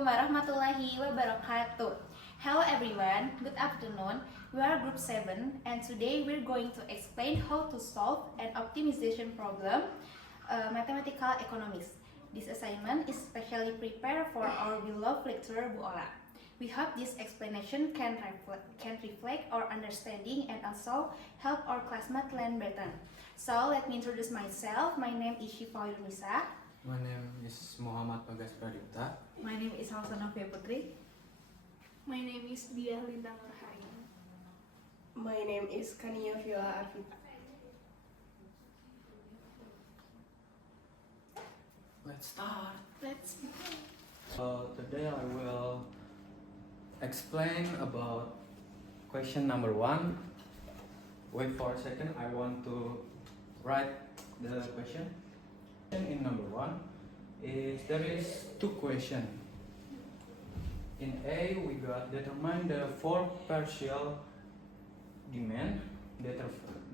Assalamualaikum warahmatullahi wabarakatuh. Hello everyone, good afternoon. We are group 7 and today we're going to explain how to solve an optimization problem, mathematical economics. This assignment is specially prepared for our beloved lecturer Bu Ola. We hope this explanation can reflect our understanding and also help our classmates learn better. So let me introduce myself. My name is Shifa Yunisa. My name is Muhammad Tugas Pradipta. My name is Halsanafia Putri. My name is Dia Lintang Rahayu. My name is Kania Viola Arvita. Let's start. Let's begin. Today I will explain about question number 1. Wait for a second, I want to write the question. In number 1 is there is 2 questions. In A we got determine the 4 partial demand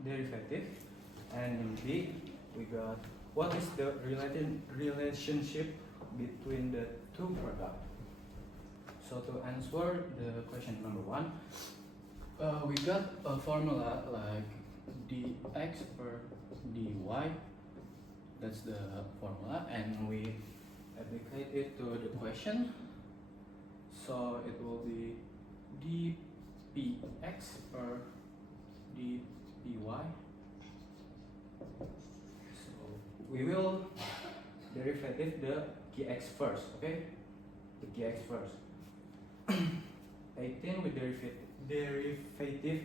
derivative, and in B we got what is the relationship between the 2 products. So to answer the question number 1, we got a formula like dx per dy. That's the formula, and we apply it to the question. So it will be dpx per dpy. So we will derivative the kx first, okay? The kx first. 18 with derivative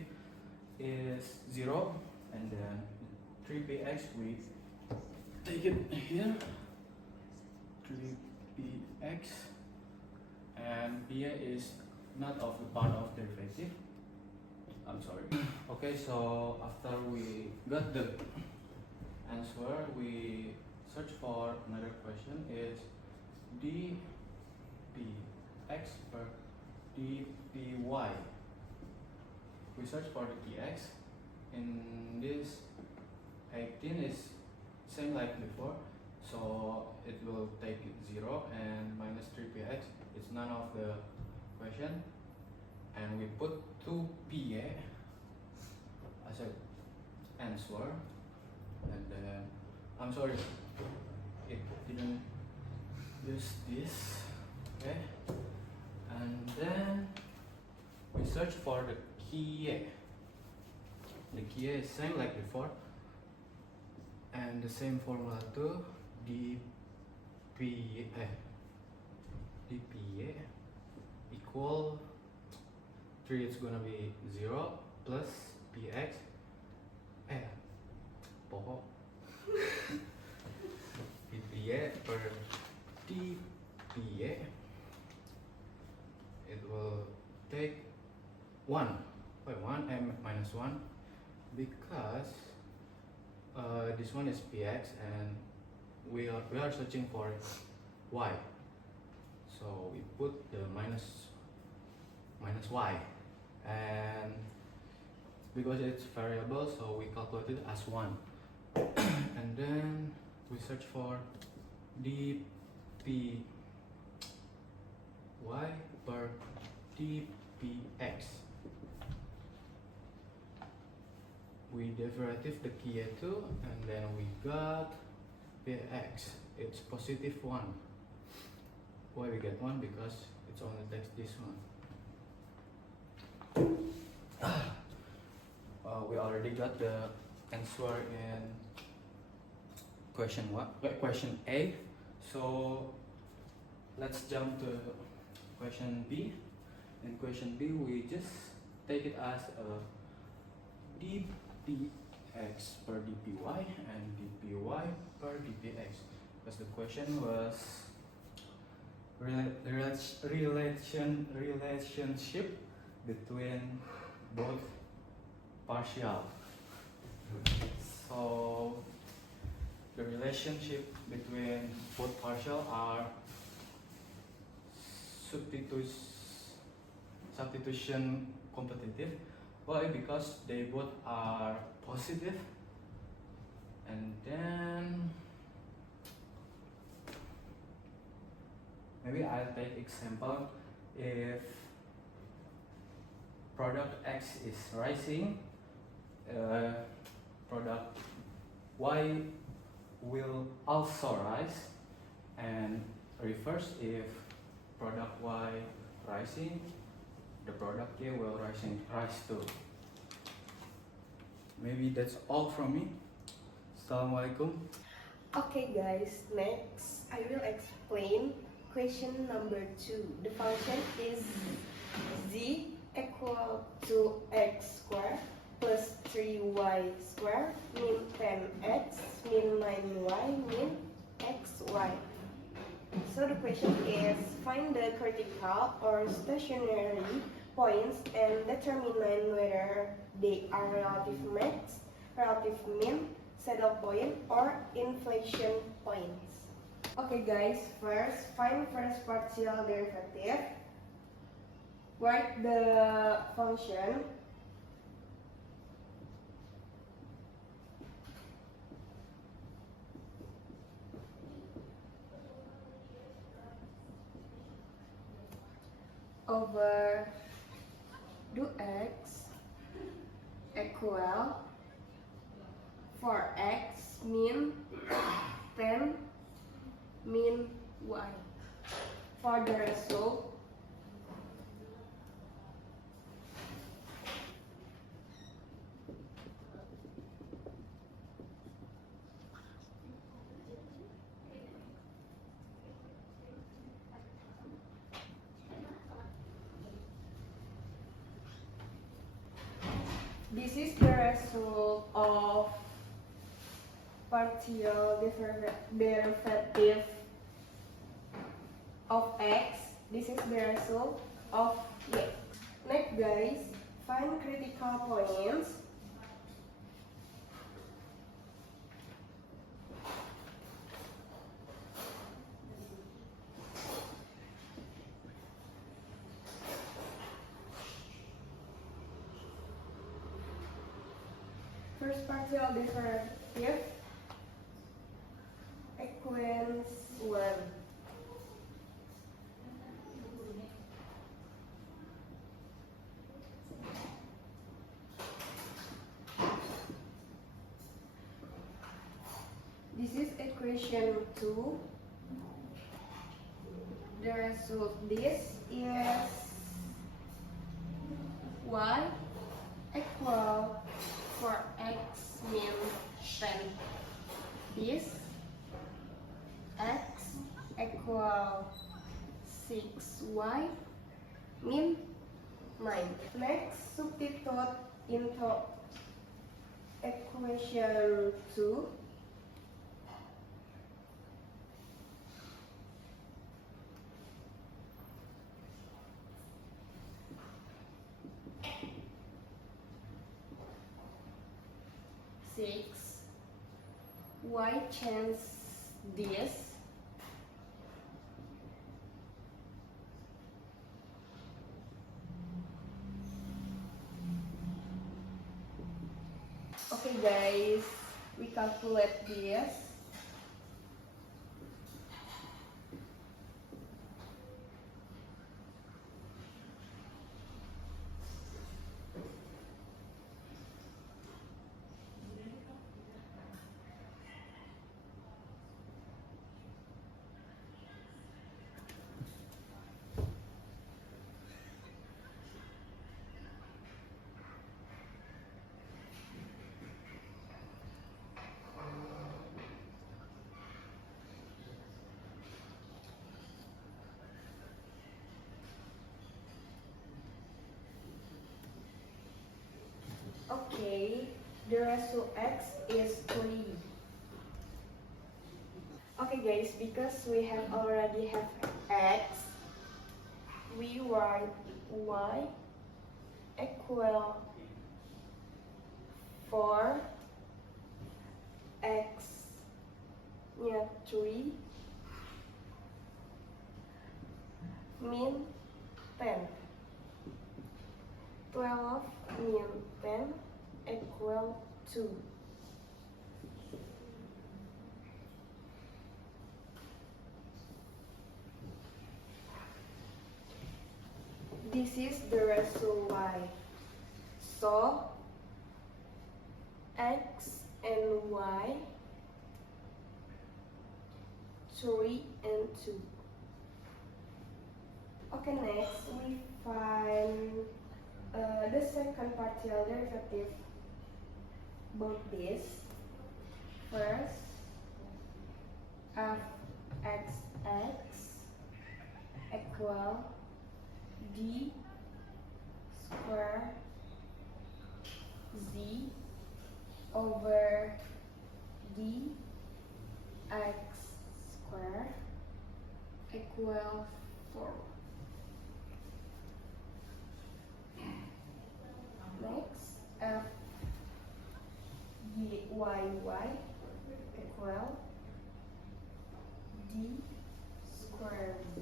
is 0, and then 3px we take it here, 3px, and p is not of the part of derivative. I'm sorry. Okay, so after we got the answer, we search for another question is dpx per dpy. We search for the px. In this 18 is same like before, so it will take 0, and minus 3px is none of the question, and we put 2pa as an answer, and then I'm sorry it didn't use this, okay, and then we search for the key. The key is same like before, and the same formula too, dpa equal 3, it's gonna be 0 plus px pokok dpa per dpa, it will take 1 minus 1, because this one is px and we are searching for y, so we put the minus y, and because it's variable, so we calculate it as 1, and then we search for dpy per dpx. We derivative the key 2, and then we got px, it's positive 1. Why we get 1? Because it's only takes this one. We already got the answer in question A, so let's jump to question B. In question B we just take it as a dpx per dpy and dpy per dpx, because the question was relationship between both partial. So the relationship between both partial are substitution competitive. Why? Because they both are positive, and then Maybe I'll take example. If product X is rising, product Y will also rise, and reverse, if product Y rising, the product Y will rise too. Maybe that's all from me. Assalamualaikum. Okay guys, next I will explain question number 2. The function is z equal to x squared plus 3y squared min 10x min 9y min xy. So the question is, find the critical or stationary points and determine whether they are relative max, relative min, saddle point, or inflation points. Okay guys, first find first partial derivative. Write the function over do x equal 4x min 10 min y. For the result, this is the result of partial derivative of x. This is the result of y. Next guys, find critical points. First partial derivative equals 1. This is equation 2. The result, this is y equal 4x min 10. This x equal 6y min 9. Next, substitute into equation 2. Y change this okay guys, we calculate this. Okay, the result x is 3. Okay guys, because we have already have x, we write y equal 4 x nya 3 min 10. 12 min 10 equal 2. this is the ratio y. So x and y, 3 and 2. Okay, next we find the second partial derivative about this. First, fxx equal d square z over d x square equal 4. Next, f y equal d square z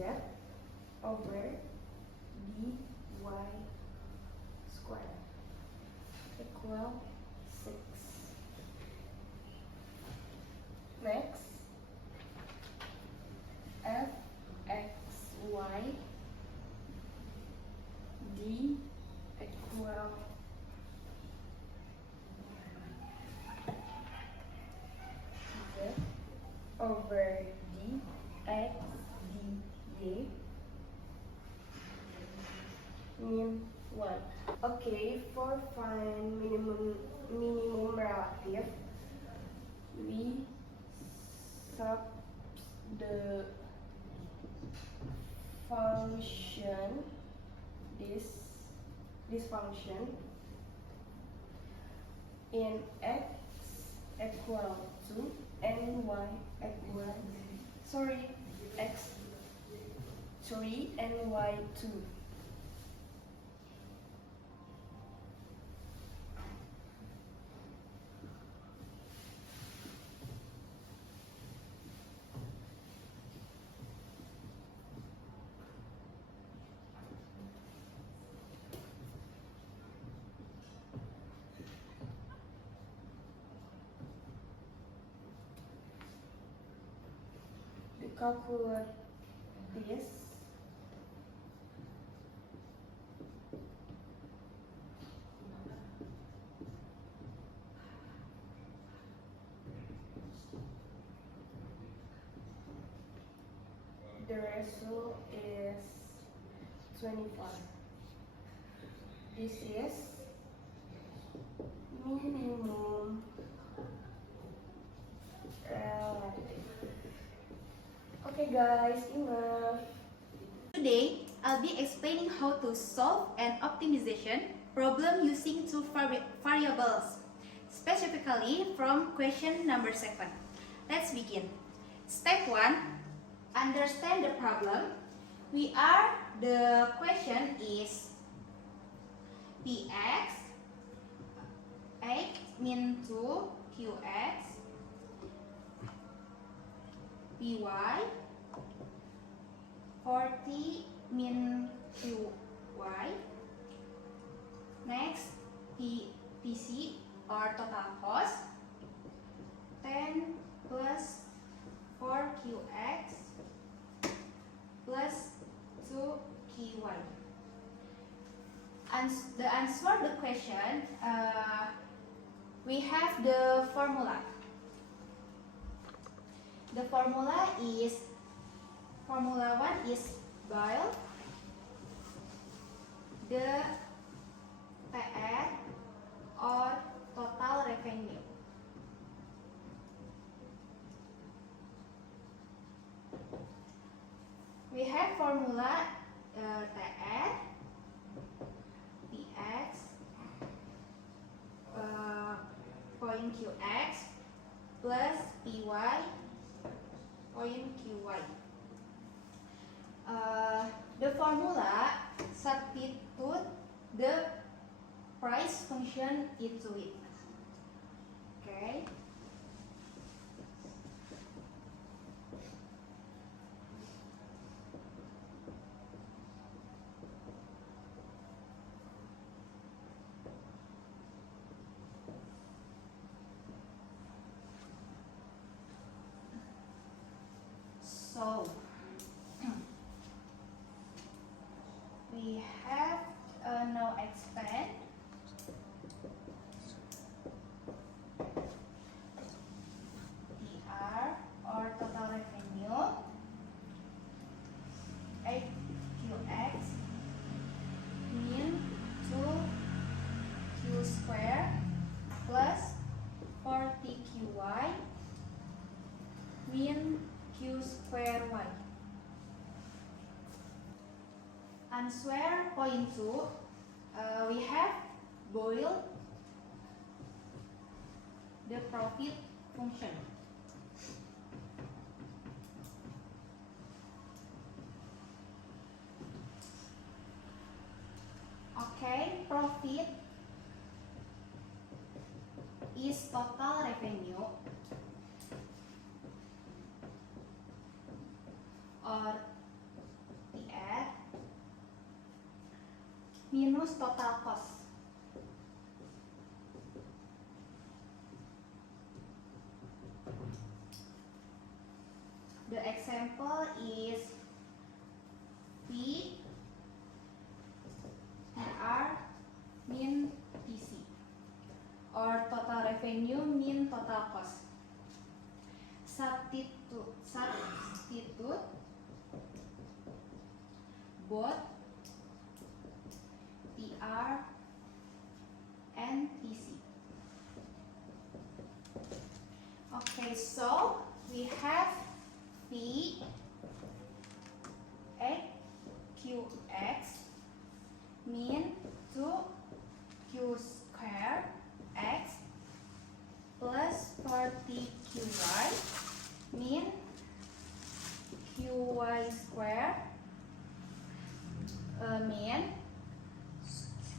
over dy square equal 6. Next, fxy d equal z over dx dy min 1. Okay, for find minimum relative, we sub the function this function in x equal to and y equal x 3 and y 2. Calculate this. The result is 25. This is minimum relative. Okay guys, enough. Today, I'll be explaining how to solve an optimization problem using two variables, specifically from question number 7. Let's begin. Step 1. Understand the problem. The question is px 8 min 2 qx py 40 min qy. Next, PC or total cost 10 plus 4qx plus 2qy. The answer the question, we have the formula. The formula 1 is boil the TR or total revenue. We have formula TR, PX, point QX plus PY, point QY. The formula substitute the price function into it. Okay. So we have now expand TR or total revenue AQX mean 2Q square plus 40QY mean Q square Y. Answer point 2, we have boiled the profit function. Okay, profit is total revenue or TR minus total cost. The example is P TR mean TC or total revenue mean total cost. Substitute both TR and TC. Okay, so we have P AQX mean 2Q square X plus 40QY mean QY square mean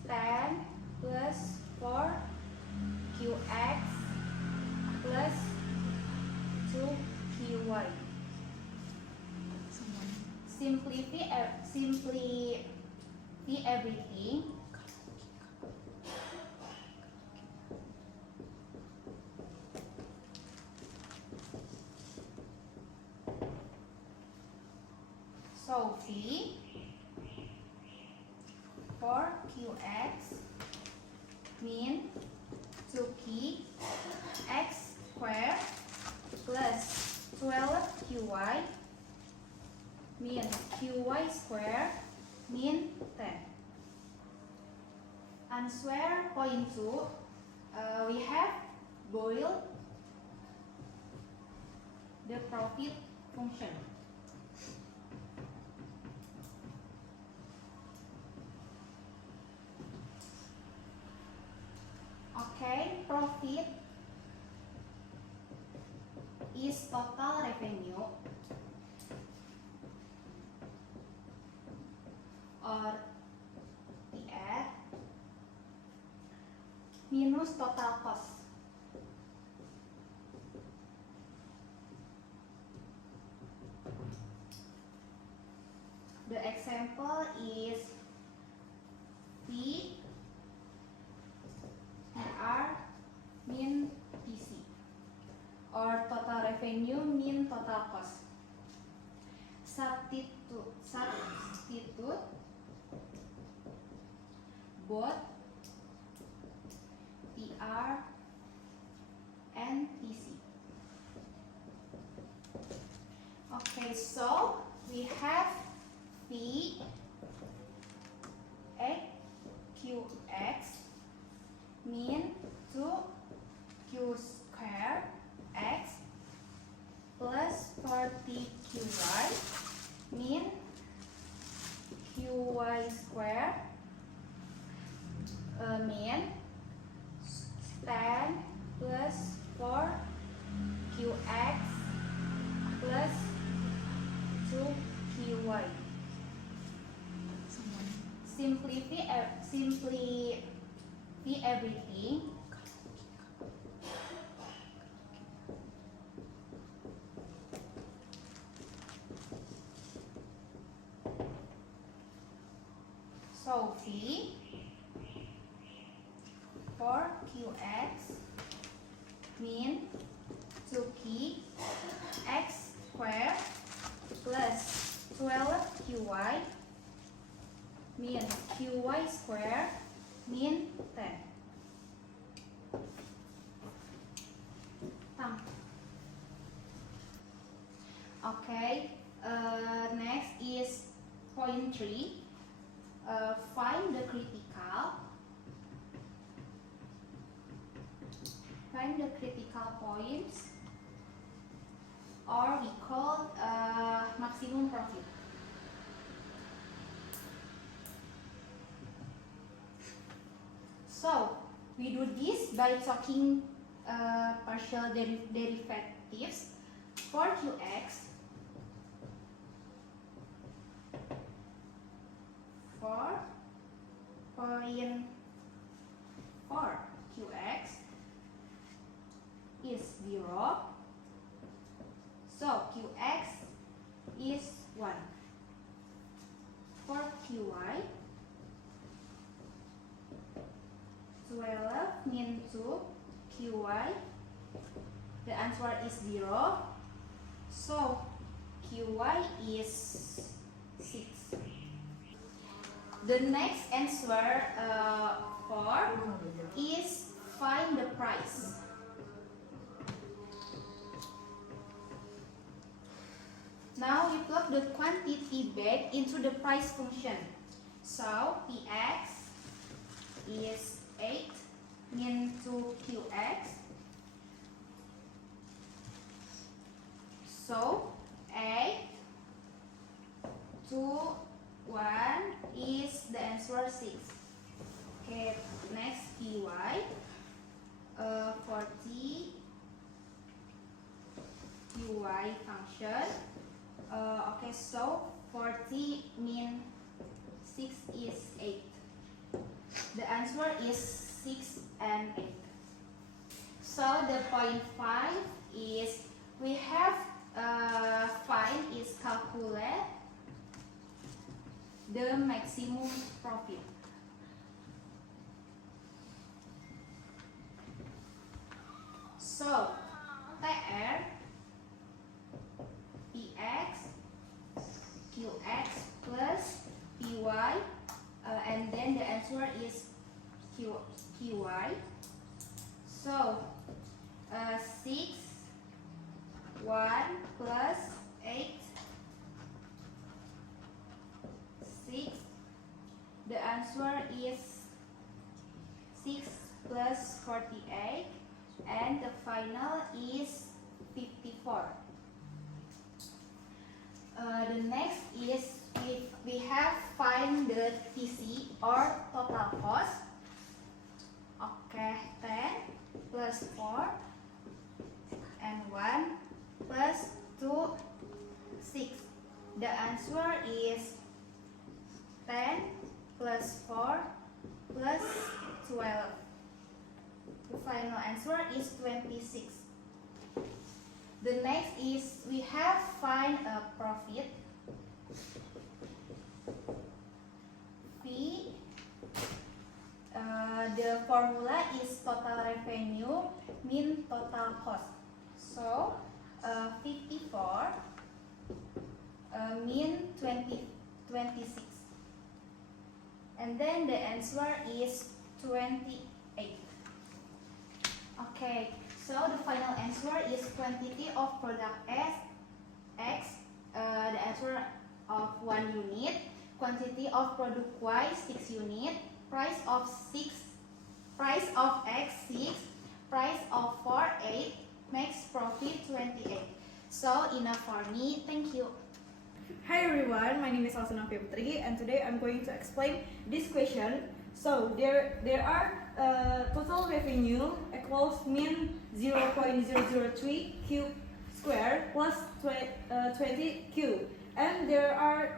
10 plus 4QX plus 2QY. Simplify everything. So V for QX mean 2P X square plus 12QY mean QY square mean 10. Answer point 2, we have boiled the profit function. Okay, profit is total revenue or TR minus total cost. The example is P TR mean TC or total revenue mean total cost. Substitute both TR and TC. Okay, so we have P AQX mean 2Q square X plus 40QY mean QY square mean 10 plus 4QX plus 2QY. Simplify everything. So V for QX mean 2P X square plus 12QY mean QY square mean 10. Okay, next is point 3. Find the critical points, or we call maximum profit. So we do this by talking partial derivatives for Qx. For point 4 Qx is 0, so Qx is 1. For Qy, 12 mean 2, Qy, the answer is 0, so Qy is 6. The next answer is find the price. Now we plug the quantity back into the price function. So Px is 8 mean 2 Qx. So 8 2 1 is the answer 6. Okay, next Py 40 Qy function. Okay, so 40 mean 6 is 8. The answer is 6 and 8. So the point 5 is we have find is calculate the maximum profit. So TR Px Qx plus Py, and then the answer is Qy. So 6 1 plus 8 6. The answer is 6 plus 48, and the final is 54. The next is we have find the TC or total cost. Okay, 10 plus 4 and 1 plus 2, 6. The answer is 10 plus 4 plus 12. The final answer is 26. The next is we have find a profit. P. The formula is total revenue mean total cost. So 54 mean 26. And then the answer is 28. Okay, so the final answer is quantity of product X, the answer of 1 unit, quantity of product Y 6 unit, price of X 6, price of 4 8, max profit 28. So enough for me. Thank you. Hi everyone, my name is Alsana Febri, and today I'm going to explain this question. So there are total revenue equals mean 0.003 Q square plus 20 Q, and there are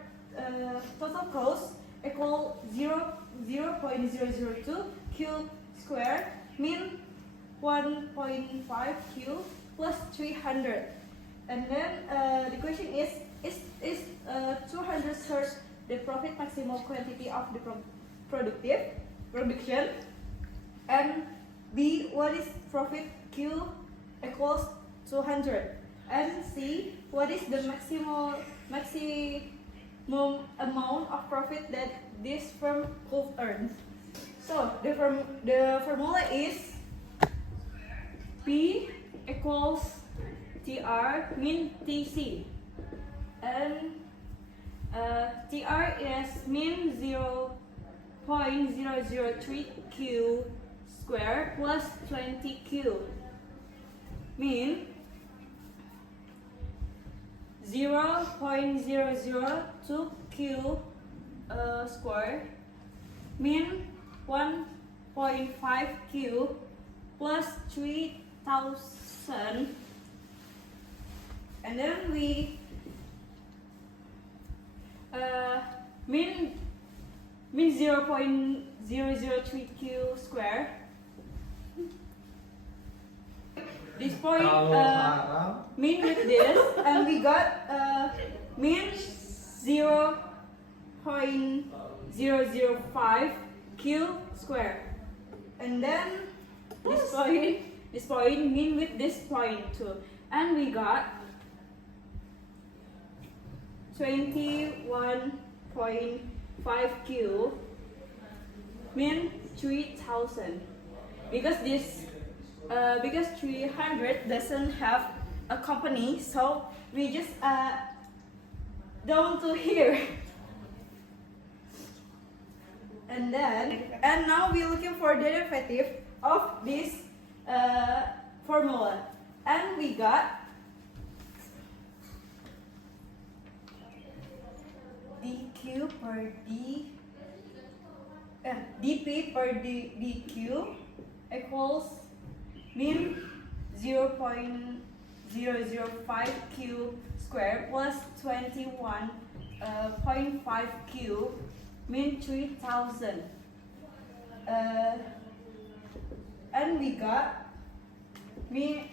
total cost equal 0.002 Q square mean 1.5 Q plus 300. And then the question is 200 search the profit maximum quantity of the production, and B, what is profit Q equals 200, and C, what is the amount of profit that this firm could earn. So the formula is P equals TR mean TC, and TR is mean 0.003 Q square plus 20 Q, mean 0.002 Q square, mean 1.5 Q plus 3,000, and then we mean 0.003 Q square. This point mean with this, and we got mean 0.005 Q square, and then this point mean with this point too, and we got 21.5 Q mean 3,000, because this because 300 doesn't have a company, so we just down to here. And now we're looking for derivative of this formula, and we got dq per dp per dq equals mean 0.005 Q square plus 21.5 Q mean 3,000, and we got mean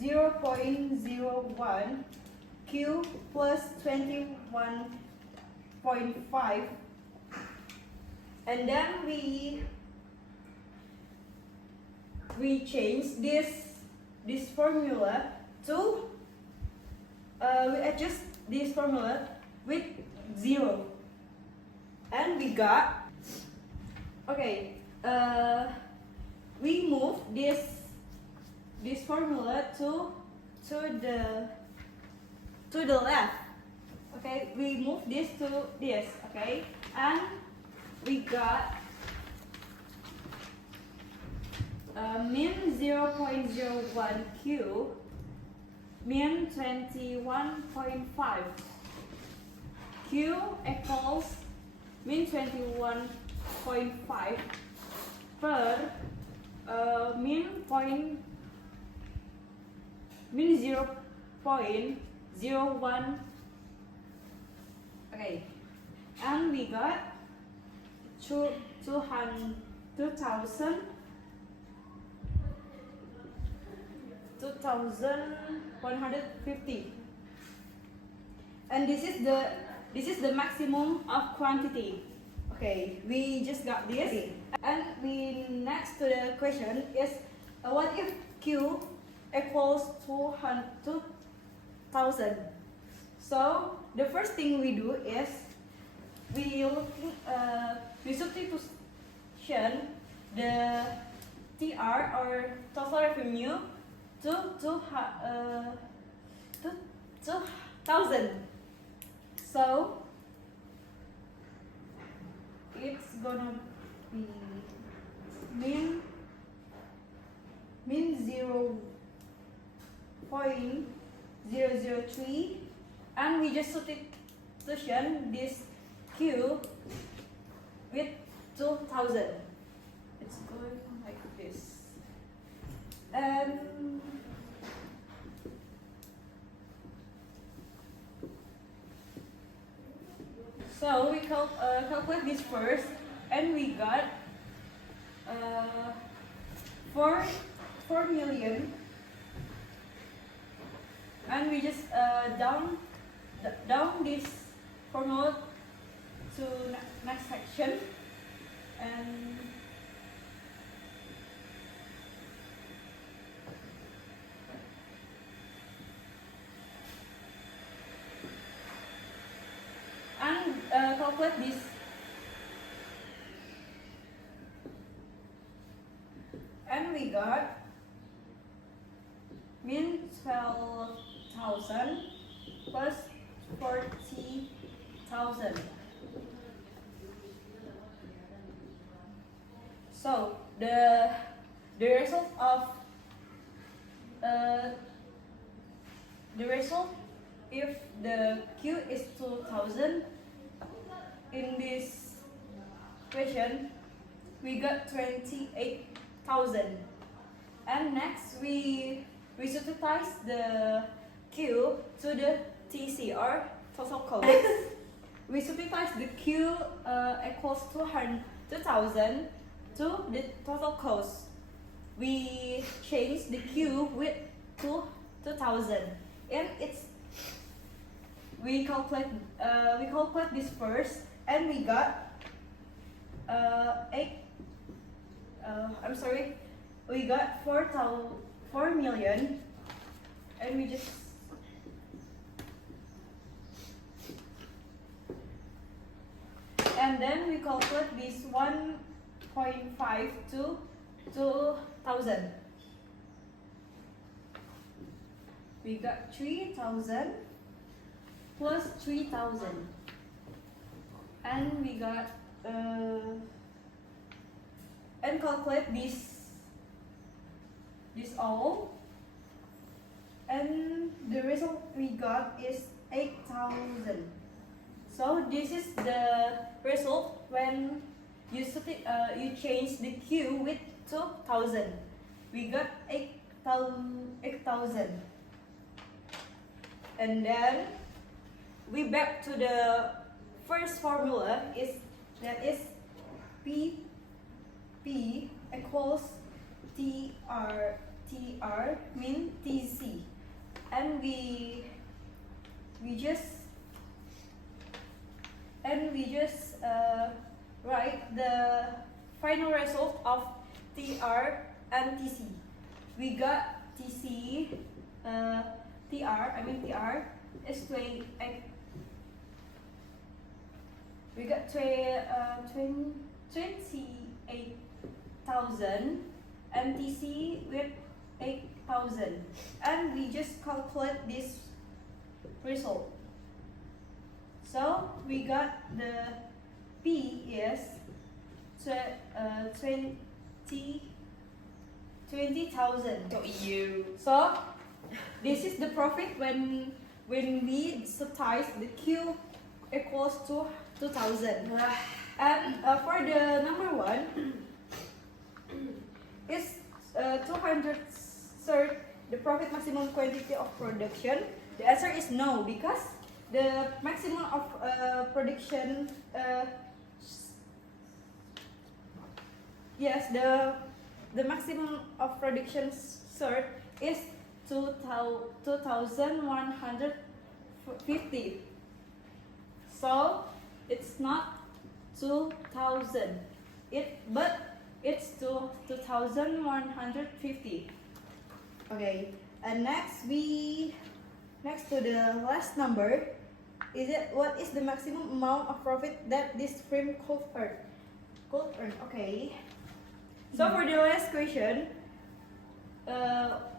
0.01 Q plus 21.5, and then we change this formula to we adjust this formula with 0, and we got we move this formula to the left. Okay, we move this to this. Okay, and we got mean 0.01 Q mean 21.5 Q equals mean 21.5 per mean 0.01. Okay, and we got 2,150, and this is the maximum of quantity. Okay, we just got this, and we next to the question is what if Q equals 2,000? So the first thing we do is we substitution the TR or total revenue to 2,000. So it's gonna be mean 0.003, and we just substitution this Q with 2,000. It's going like this, and so we calculate this first, and we got 4 million, and we just down this formula to next section, and calculate this. And we got min 12,000 plus 40,000. So the result of if the Q is 2,000 in this question, we got 28,000. And next we substitute the Q to the TC or total cost. We substitute the Q equals 2,000 to the total cost. We change the Q with 2,000, and we calculate this first, and we got we got 4 million, and we just and then we calculate this 1.5 to 2,000. We got 3,000 plus 3,000, and we got and calculate this all, and the result we got is 8,000. So this is the result when you change the Q with 2,000. We got 8,000. And then we back to the first formula that is P equals TR mean TC, and we just write the final result of TR and TC. We got TC TR is 28,000 and TC with 8,000, and we just calculate this result. So we got the P is 20,000. So this is the profit when we substitute the Q equals to 2,000. And for the number one is 200 the profit maximum quantity of production. The answer is no, because the maximum of production the maximum of production cert is 2,150. So it's not 2,000. But it's 2,150. Okay. And next to the last number, what is the maximum amount of profit that this firm could earn? Okay. So for the last question,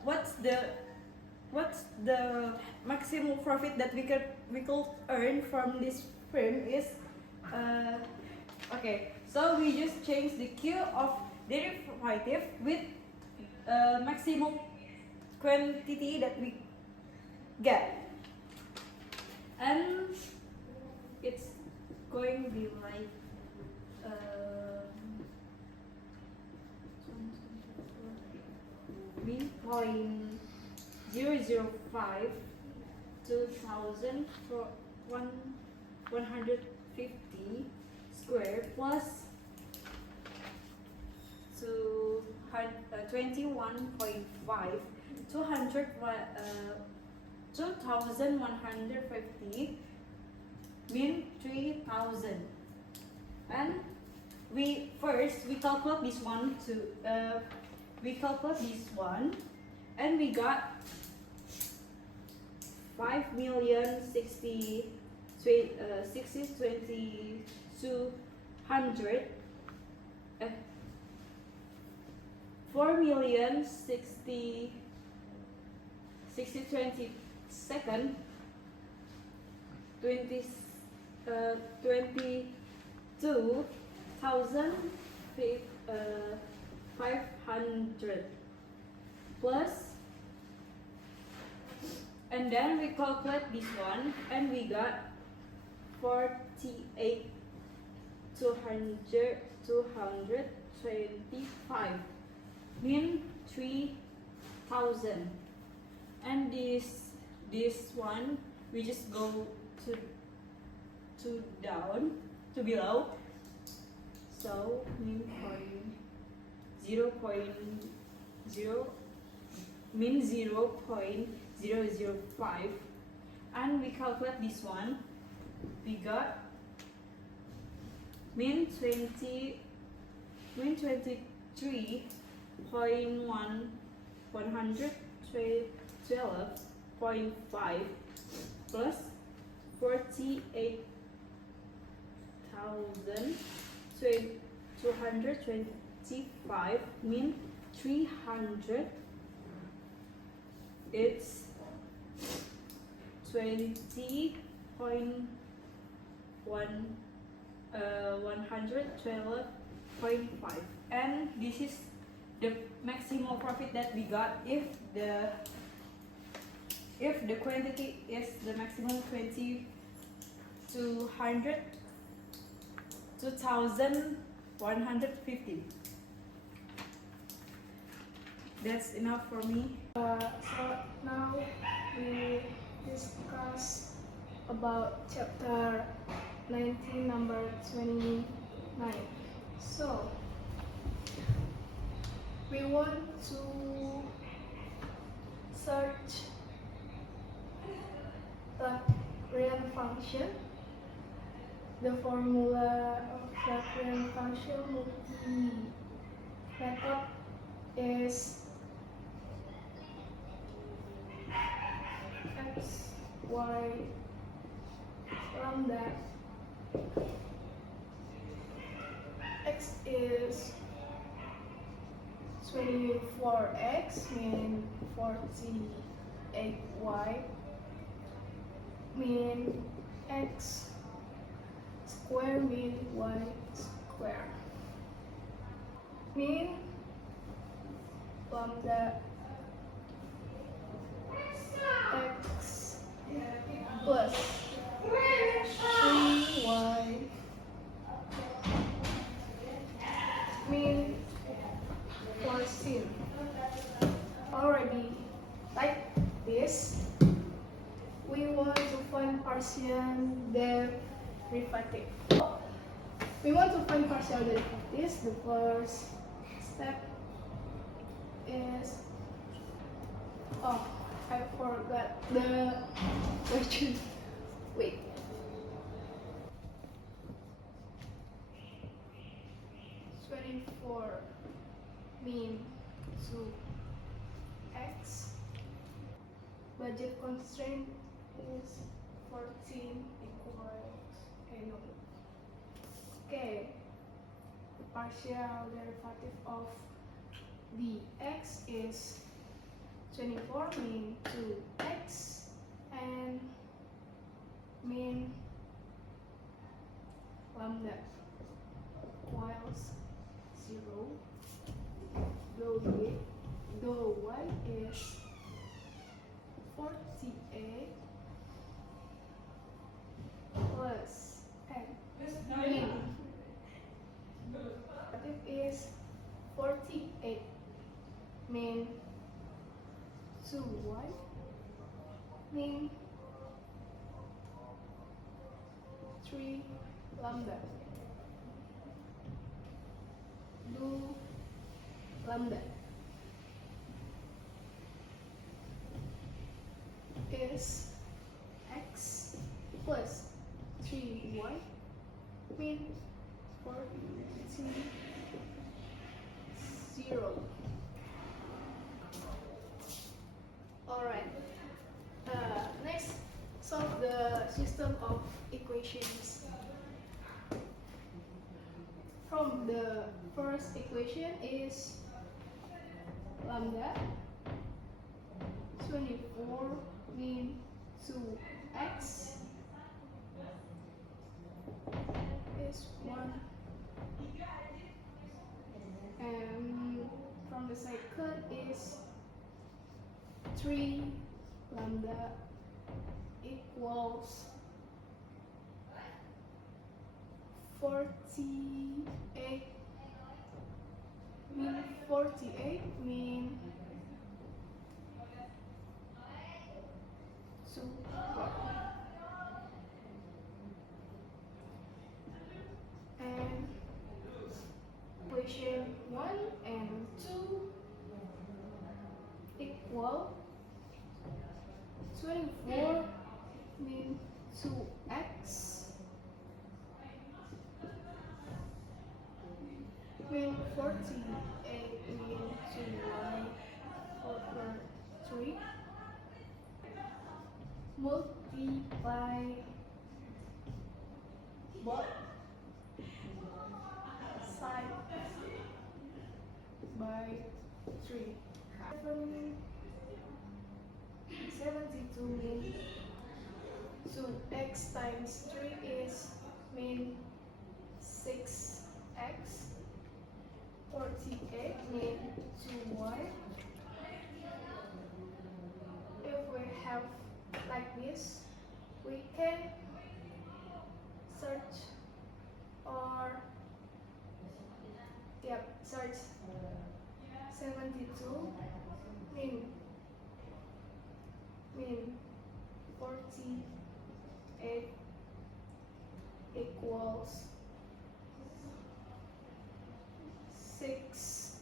what's the maximum profit that we could earn from this firm is okay. So we just change the Q of derivative with maximum quantity that we get, and it's going to be like 3.005 2,000 for 150 square plus 21.5 2,150 mean 3,000. And we calculate this one and we got 5,060,000 6,200 4,060,22 thousand 500 plus, and then we calculate this one and we got 225 mean 3,000, and this one we just go to down to below, so mean 0.005, and we calculate this one, we got mean 112.5 plus 48,225 mean 300. It's 112.5, and this is the maximum profit that we got if the quantity is the maximum 2,150. That's enough for me. So now we discuss about chapter 19, number 29. So we want to search Lagrange function. The formula of Lagrange function method is x, y, lambda. X is 24x mean 48y mean x square mean y square mean lambda x plus 3y mean 14. Already like this, we want to find partial derivative. We want to find partial derivatives. The first step is, oh, I forgot the question. Wait. Mean 2x. Budget constraint is 14 equals no. Okay. The partial derivative of dx is 24 mean 2x and mean lambda equals 0. Though y is 48 plus n mean it is 48 mean 2y mean 3 lambda. Do lambda is x plus 3y mean 0. Alright, next solve the system of equations. From the first equation is lambda 24 mean 2x is 1, and from the second is 3 lambda equals 48 mean 2 and equation 1 and 2 equal 24 mean 2x mean 48 mean 2y over 3 multiply both sides by 3. 72 mean, so x times 3 is mean 6x, 48 mean 2y. If we have like this, we can search or search 72 mean 48 equals 6x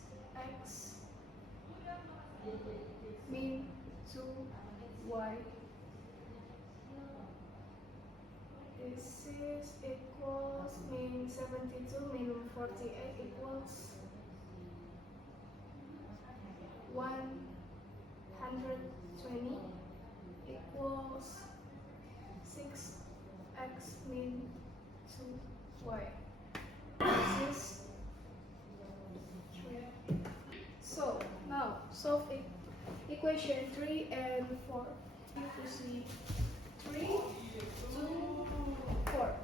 mean 2y. This is equals mean 72 mean 48 equals 120 equals 6x mean 2y. This is 3. So now solve equation 3 and 4. You can see 3, 2, 4.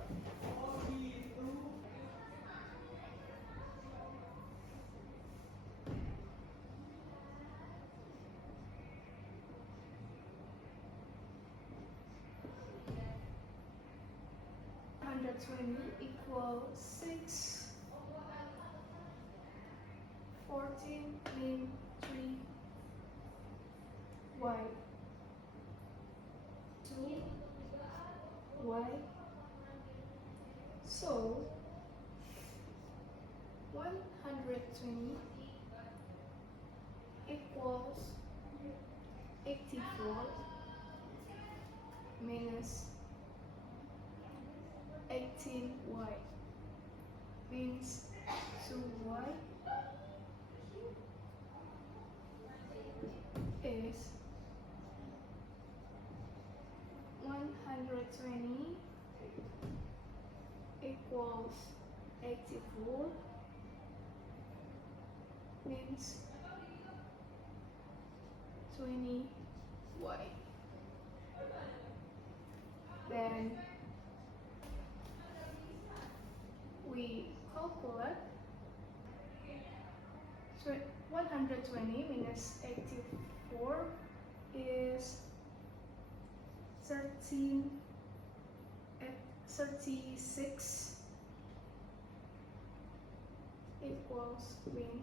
Equals 6. 14 mean 3 y. 2 y. So 120 equals 84 minus 18y means 2y is 120 equals 84 means 20y. Then we calculate 120 minus 84 is 36 equals mean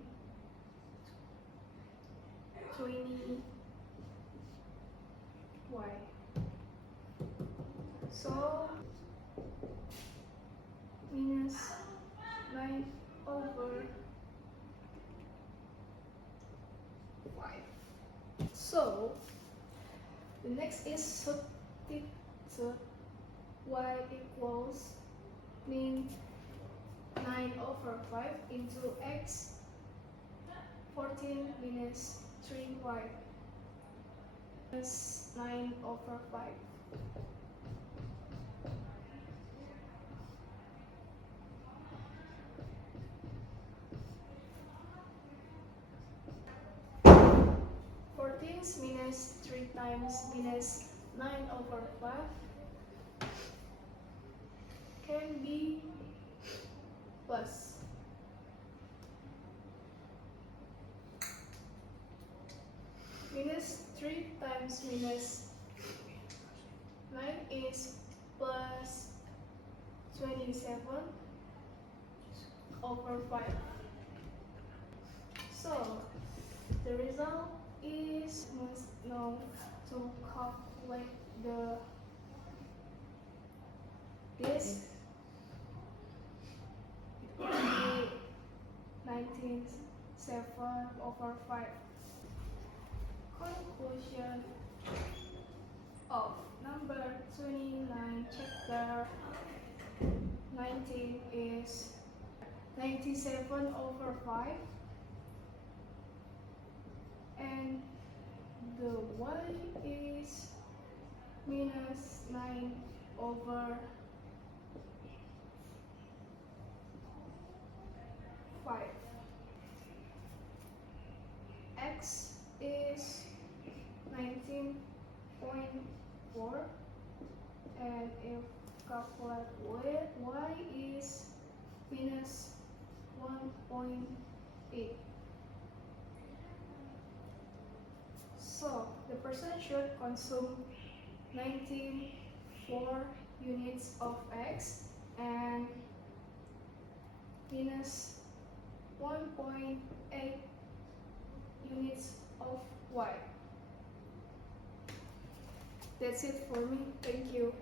20y. So minus 9 over 5. So the next is substitute y equals mean 9 over 5 into x 14 minus 3y plus 9 over 5. is minus 3 times minus 9 over 5 can be plus. Minus 3 times minus 9 is plus 27 over 5. So the result is must know to calculate this it will be 19.7 over 5. Conclusion of number 29 chapter 19 is 97 over 5 and the y is minus 9 over 5. X is 19.4 and if calculate y is minus 1.8. So the person should consume 94 units of X and minus 1.8 units of Y. That's it for me. Thank you.